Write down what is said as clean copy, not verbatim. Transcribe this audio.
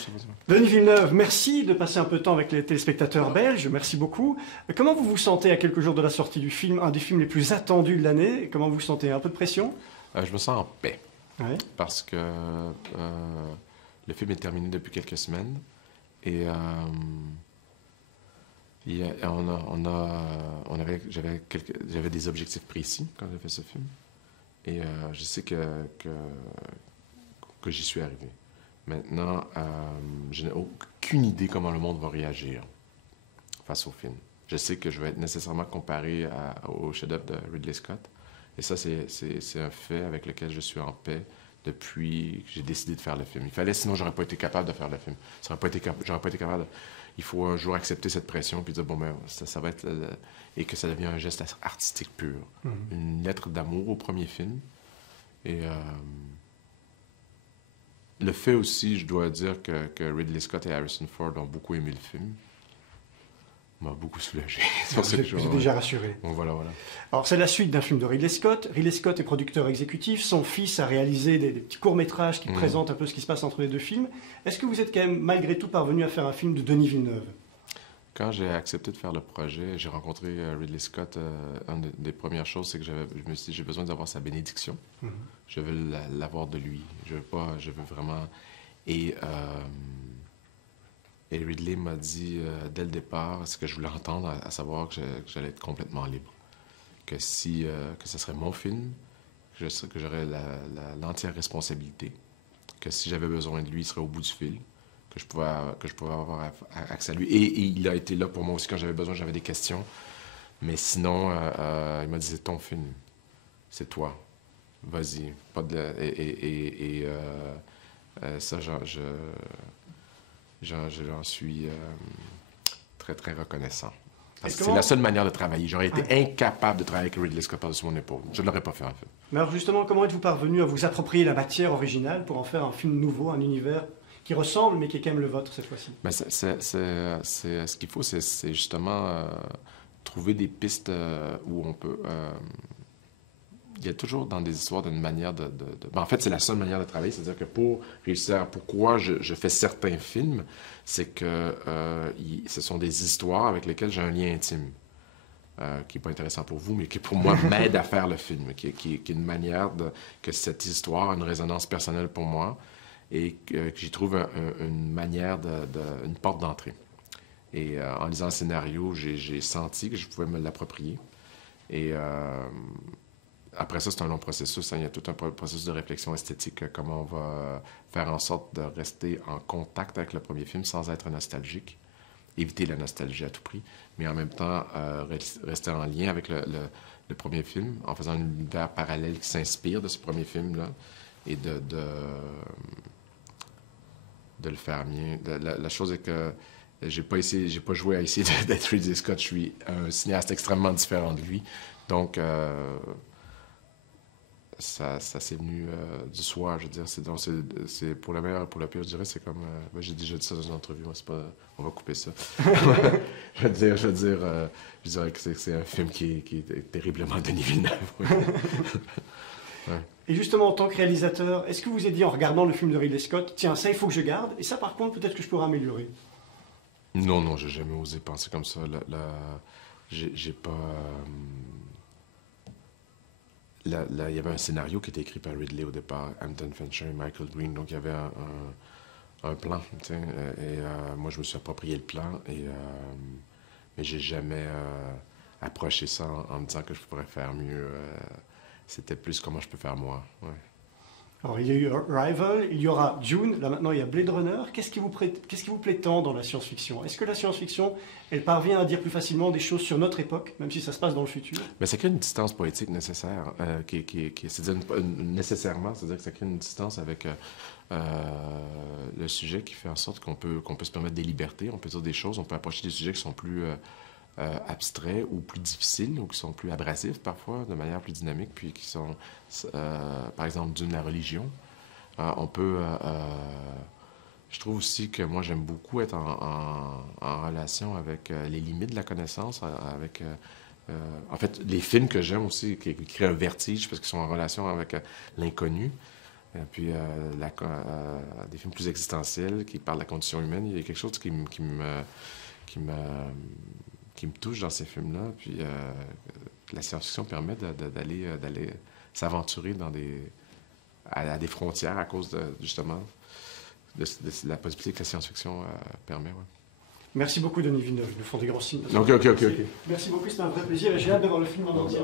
ça va. Denis Villeneuve, merci de passer un peu de temps avec les téléspectateurs belges, merci beaucoup. Comment vous vous sentez à quelques jours de la sortie du film, un des films les plus attendus de l'année? Comment vous vous sentez? Un peu de pression? Je me sens en paix. Ouais. Parce que le film est terminé depuis quelques semaines. Et j'avais des objectifs précis quand j'ai fait ce film. Et je sais que j'y suis arrivé. Maintenant, je n'ai aucune idée comment le monde va réagir face au film. Je sais que je vais être nécessairement comparé au chef-d'œuvre de Ridley Scott. Et ça, c'est un fait avec lequel je suis en paix depuis que j'ai décidé de faire le film. Il fallait, sinon, j'aurais pas été capable de faire le film. J'aurais pas été capable. Il faut un jour accepter cette pression puis dire, bon, ben, ça va être... et que ça devient un geste artistique pur. Une lettre d'amour au premier film. Et le fait aussi, je dois dire que Ridley Scott et Harrison Ford ont beaucoup aimé le film. M'a beaucoup soulagé. Vous êtes déjà rassuré. Bon, voilà. Alors, c'est la suite d'un film de Ridley Scott. Ridley Scott est producteur exécutif. Son fils a réalisé des petits courts-métrages qui présentent un peu ce qui se passe entre les deux filmes. Est-ce que vous êtes quand même, malgré tout, parvenu à faire un film de Denis Villeneuve? Quand j'ai accepté de faire le projet, j'ai rencontré Ridley Scott. Une des premières choses, c'est que je me suis dit, j'ai besoin d'avoir sa bénédiction. Je veux l'avoir de lui. Je veux vraiment... Et Ridley m'a dit dès le départ ce que je voulais entendre, à savoir que j'allais être complètement libre. Que ce serait mon film, que j'aurais l'entière responsabilité. Que si j'avais besoin de lui, il serait au bout du fil. Que je pouvais avoir accès à lui. Et il a été là pour moi aussi quand j'avais besoin, j'avais des questions. Mais sinon, il m'a dit, c'est ton film. C'est toi. Vas-y. Ça, j'en suis très, très reconnaissant. Parce que c'est la seule manière de travailler. J'aurais été incapable de travailler avec Ridley Scott par-dessus mon épaule. Je ne l'aurais pas fait, en fait. Mais alors justement, comment êtes-vous parvenu à vous approprier la matière originale pour en faire un film nouveau, un univers qui ressemble, mais qui est quand même le vôtre cette fois-ci? Ben, ce qu'il faut, c'est justement trouver des pistes où on peut... il y a toujours dans des histoires d'une manière de... Ben, en fait, c'est la seule manière de travailler. C'est-à-dire que pour réussir... Pourquoi je fais certains films, c'est que ce sont des histoires avec lesquelles j'ai un lien intime. Qui n'est pas intéressant pour vous, mais qui, pour moi, m'aide à faire le film. Qui est une manière que cette histoire a une résonance personnelle pour moi et que j'y trouve une manière une porte d'entrée. Et en lisant le scénario, j'ai senti que je pouvais me l'approprier. Et... après ça, c'est un long processus. Hein. Il y a tout un processus de réflexion esthétique, comment on va faire en sorte de rester en contact avec le premier film sans être nostalgique, éviter la nostalgie à tout prix, mais en même temps rester en lien avec le premier film, en faisant un univers parallèle qui s'inspire de ce premier film-là, et de le faire mieux. La chose est que j'ai pas joué à essayer d'être Ridley Scott. Je suis un cinéaste extrêmement différent de lui. Donc... ça s'est venu du soir, je veux dire. C'est pour le meilleur et pour le pire, je dirais. C'est comme... j'ai déjà dit ça dans une entrevue. Moi, c'est pas... On va couper ça. je dirais que c'est un film qui est terriblement Denis Villeneuve. Ouais. Et justement, en tant que réalisateur, est-ce que vous vous êtes dit, en regardant le film de Ridley Scott, tiens, ça, il faut que je garde, et ça, par contre, peut-être que je pourrais améliorer? Non, j'ai jamais osé penser comme ça. J'ai pas... il y avait un scénario qui était écrit par Ridley au départ, Hampton Fancher et Michael Green, donc il y avait un plan, et moi je me suis approprié le plan, mais j'ai jamais approché ça en me disant que je pourrais faire mieux. C'était plus comment je peux faire moi. Ouais. Alors, il y a eu Arrival, il y aura Dune, là maintenant il y a Blade Runner. Qu'est-ce qui vous plaît tant dans la science-fiction? Est-ce que la science-fiction, elle parvient à dire plus facilement des choses sur notre époque, même si ça se passe dans le futur? Mais ça crée une distance poétique nécessaire, c'est-à-dire nécessairement, c'est-à-dire que ça crée une distance avec le sujet qui fait en sorte qu'on peut se permettre des libertés, on peut dire des choses, on peut approcher des sujets qui sont plus abstraits ou plus difficiles ou qui sont plus abrasifs parfois, de manière plus dynamique, puis qui sont, par exemple, d'une la religion. On peut... je trouve aussi que moi, j'aime beaucoup être en relation avec les limites de la connaissance, avec... en fait, les films que j'aime aussi, qui créent un vertige parce qu'ils sont en relation avec l'inconnu. Et puis, des films plus existentiels qui parlent de la condition humaine. Il y a quelque chose qui me touche dans ces films-là. Puis, la science-fiction permet d'aller s'aventurer à des frontières à cause justement de la possibilité que la science-fiction permet. Ouais. Merci beaucoup, Denis Villeneuve. Ils nous font des grands signes. OK. Merci beaucoup, c'était un vrai plaisir et j'ai hâte de voir le film en entier.